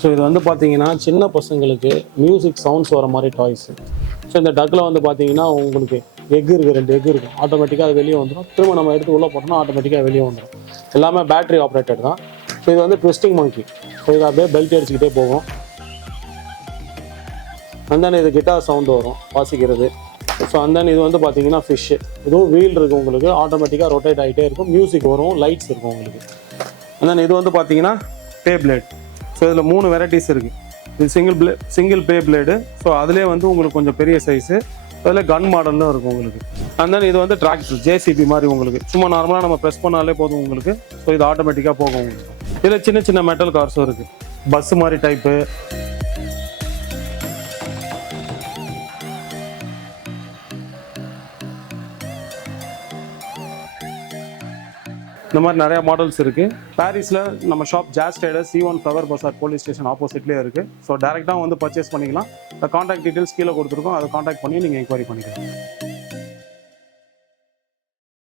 So இது வந்து பார்த்தீங்கன்னா சின்ன பசங்களுக்கு மியூசிக் சவுண்ட்ஸ் வர மாதிரி டாய்ஸு. ஸோ இந்த டக்கில் வந்து பார்த்தீங்கன்னா உங்களுக்கு எக் இருக்குது, 2 எக் இருக்கும். ஆட்டோமேட்டிக்காக அது வெளியே வந்துடும். திரும்ப நம்ம எடுத்து உள்ளே போட்டோம்னா ஆட்டோமேட்டிக்காக வெளியே வந்துடும். எல்லாமே பேட்டரி ஆப்ரேட்டட் தான். ஸோ இது வந்து ட்விஸ்டிங் மங்கி. ஸோ இது அப்படியே பெல்ட் அடிச்சுக்கிட்டே போகும். அந்தன் இது கிட்டார் சவுண்டு வரும் வாசிக்கிறது. ஸோ அந்தன் இது வந்து பார்த்தீங்கன்னா ஃபிஷ்ஷு. இதுவும் வீல் இருக்குது உங்களுக்கு, ஆட்டோமேட்டிக்காக ரொட்டேட் ஆகிட்டே இருக்கும். மியூசிக் வரும், லைட்ஸ் இருக்கும் உங்களுக்கு. அந்தன் இது வந்து பார்த்தீங்கன்னா பே பிளேட். ஸோ இதில் 3 வெரைட்டிஸ் இருக்குது. இது சிங்கிள் பே பிளேடு. ஸோ அதிலே வந்து உங்களுக்கு கொஞ்சம் பெரிய சைஸு, அதில் கன் மாடலும் இருக்கும் உங்களுக்கு. அண்ட் தென் இது வந்து டிராக்டர் ஜேசிபி மாதிரி உங்களுக்கு சும்மா நார்மலாக நம்ம ப்ரெஸ் பண்ணாலே போதும் உங்களுக்கு. ஸோ இது ஆட்டோமேட்டிக்காக போகும் உங்களுக்கு. இதில் சின்ன சின்ன மெட்டல் கார்ஸும் இருக்குது, பஸ் மாதிரி டைப்பு. இந்த மாதிரி நிறைய மாடல்ஸ் இருக்குது. பாரிஸில் நம்ம ஷாப் ஜாஸ் ட்ரேடர்ஸ் C1 ஃப்ளவர் பசார் போலீஸ் ஸ்டேஷன் ஆப்போசிட்லேயே இருக்குது. ஸோ டேரெக்டாக வந்து பர்ச்சேஸ் பண்ணிக்கலாம். இந்த காண்டாக்ட் டீட்டெயில்ஸ் கீழே கொடுத்துருக்கோம், அதை காண்டாக்ட் பண்ணி நீங்கள் என்கொயரி பண்ணிக்கலாம்.